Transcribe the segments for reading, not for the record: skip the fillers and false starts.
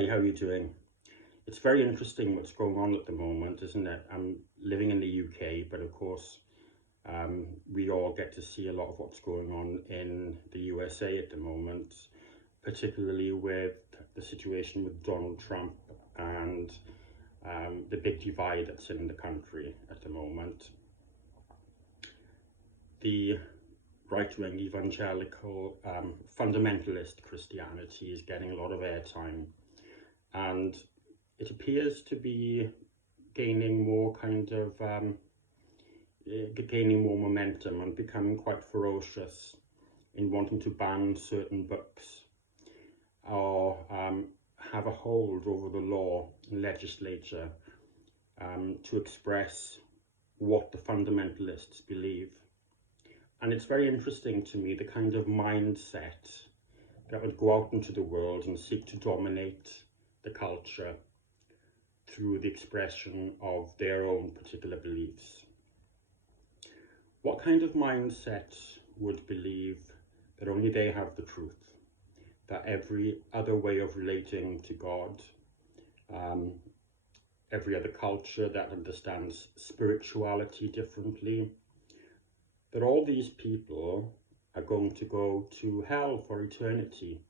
Hi, how are you doing? It's very interesting what's going on at the moment, isn't it? I'm living in the UK, but of course, we all get to see a lot of what's going on in the USA at the moment, particularly with the situation with Donald Trump and the big divide that's in the country at the moment. The right-wing evangelical fundamentalist Christianity is getting a lot of airtime, and it appears to be gaining more gaining more momentum and becoming quite ferocious in wanting to ban certain books or have a hold over the law and legislature to express what the fundamentalists believe. And it's very interesting to me, the kind of mindset that would go out into the world and seek to dominate the culture through the expression of their own particular beliefs. What kind of mindset would believe that only they have the truth, that every other way of relating to God, every other culture that understands spirituality differently, that all these people are going to go to hell for eternity?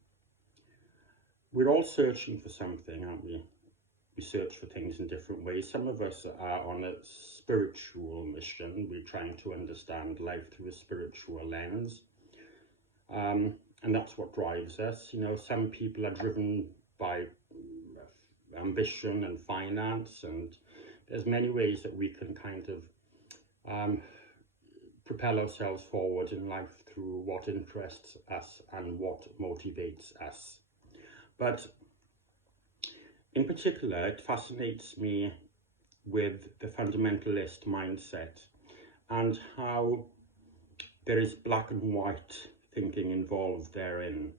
We're all searching for something, aren't we? We search for things in different ways. Some of us are on a spiritual mission. We're trying to understand life through a spiritual lens. And that's what drives us. You know, some people are driven by ambition and finance, and there's many ways that we can kind of propel ourselves forward in life through what interests us and what motivates us. But in particular, it fascinates me with the fundamentalist mindset and how there is black and white thinking involved therein.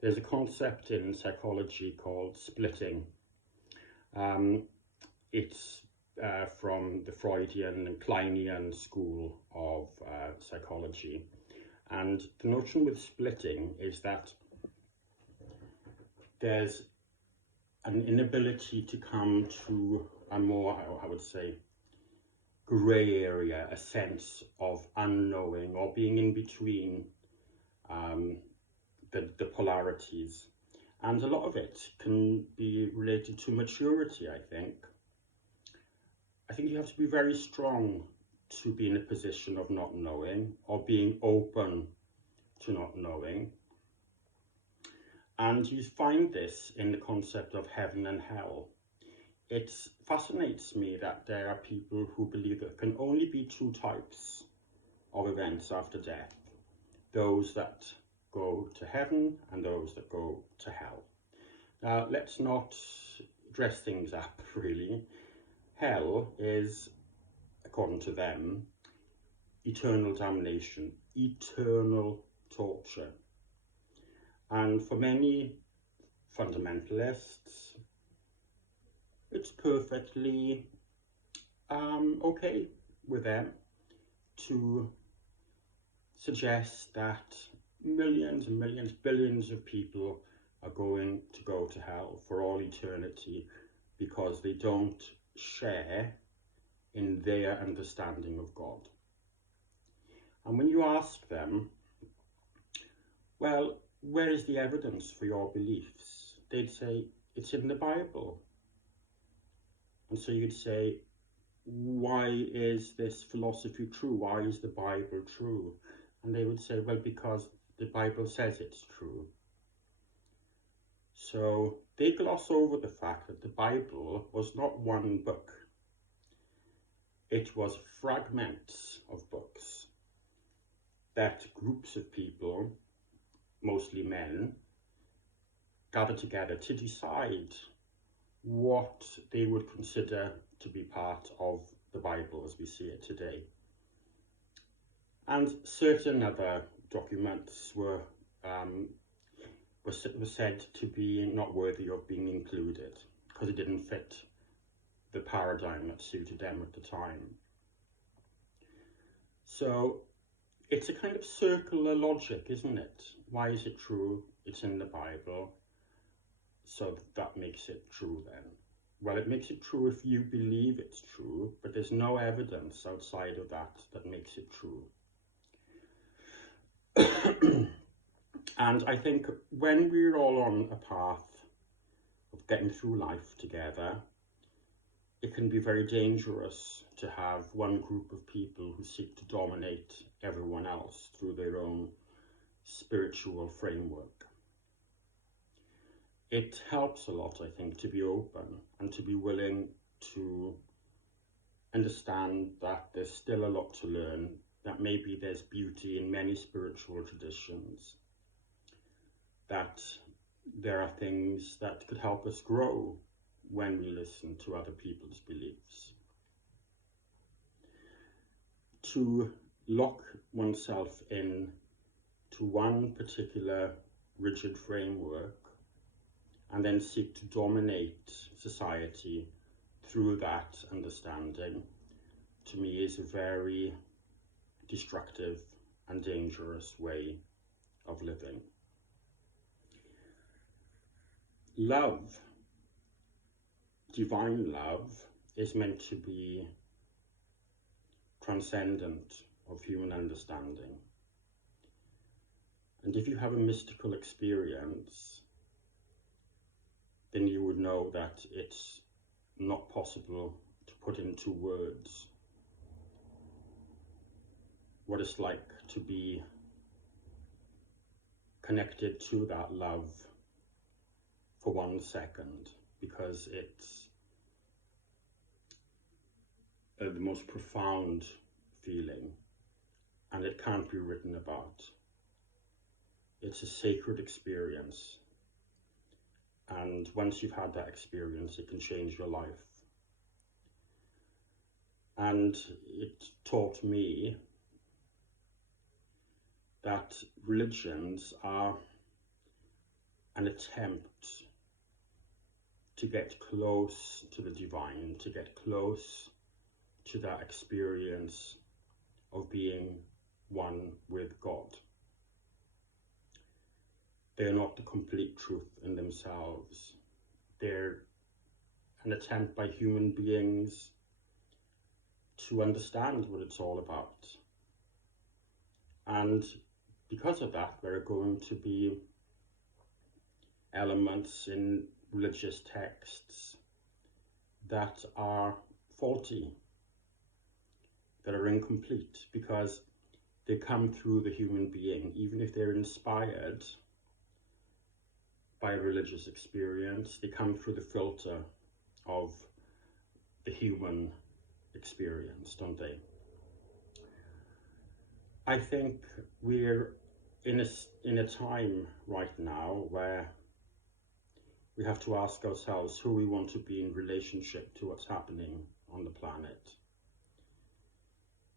There's a concept in psychology called splitting. It's from the Freudian and Kleinian school of psychology. And the notion with splitting is that there's an inability to come to a more, I would say, grey area, a sense of unknowing or being in between the polarities. And a lot of it can be related to maturity, I think. I think you have to be very strong to be in a position of not knowing or being open to not knowing. And you find this in the concept of heaven and hell. It fascinates me that there are people who believe there can only be two types of events after death: those that go to heaven and those that go to hell. Now, let's not dress things up, really. Hell is, according to them, eternal damnation, eternal torture. And for many fundamentalists, it's perfectly okay with them to suggest that millions and millions, billions of people are going to go to hell for all eternity because they don't share in their understanding of God. And when you ask them, well, where is the evidence for your beliefs? They'd say, it's in the Bible. And so you'd say, why is this philosophy true? Why is the Bible true? And they would say, well, because the Bible says it's true. So they gloss over the fact that the Bible was not one book. It was fragments of books that groups of people, mostly men, gathered together to decide what they would consider to be part of the Bible as we see it today. And certain other documents were said to be not worthy of being included because it didn't fit the paradigm that suited them at the time. So it's a kind of circular logic, isn't it? Why is it true? It's in the Bible. so that makes it true then? Well, it makes it true if you believe it's true, but there's no evidence outside of that that makes it true. And I think when we're all on a path of getting through life together, it can be very dangerous to have one group of people who seek to dominate everyone else through their own spiritual framework. It helps a lot, I think, to be open and to be willing to understand that there's still a lot to learn, that maybe there's beauty in many spiritual traditions, that there are things that could help us grow when we listen to other people's beliefs. To lock oneself in to one particular rigid framework and then seek to dominate society through that understanding, to me, is a very destructive and dangerous way of living. Love, divine love, is meant to be transcendent of human understanding. And if you have a mystical experience, then you would know that it's not possible to put into words what it's like to be connected to that love for 1 second, because it's the most profound feeling, and it can't be written about. It's a sacred experience, and once you've had that experience, it can change your life. And it taught me that religions are an attempt to get close to the divine, to get close to that experience of being one with God. They're not the complete truth in themselves. They're an attempt by human beings to understand what it's all about. And because of that, there are going to be elements in religious texts that are faulty, that are incomplete, because they come through the human being. Even if they're inspired by a religious experience, they come through the filter of the human experience, don't they? I think we're in a time right now where we have to ask ourselves who we want to be in relationship to what's happening on the planet.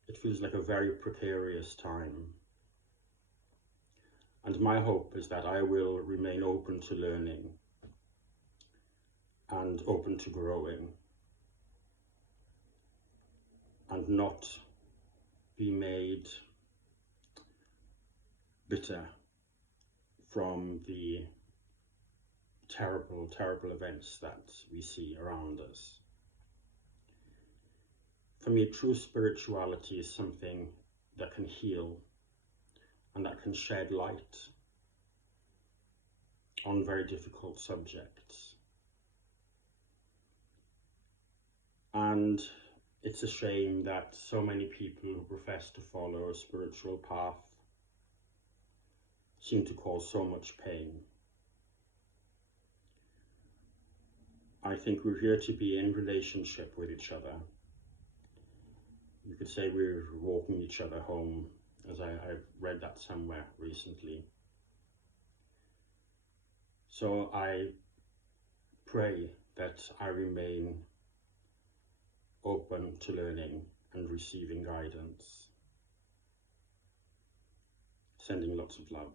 It feels like a very precarious time. And my hope is that I will remain open to learning and open to growing, and not be made bitter from the terrible, terrible events that we see around us. For me, true spirituality is something that can heal and that can shed light on very difficult subjects. And it's a shame that so many people who profess to follow a spiritual path seem to cause so much pain. I think we're here to be in relationship with each other. You could say we're walking each other home, as I read that somewhere recently. So I pray that I remain open to learning and receiving guidance. Sending lots of love.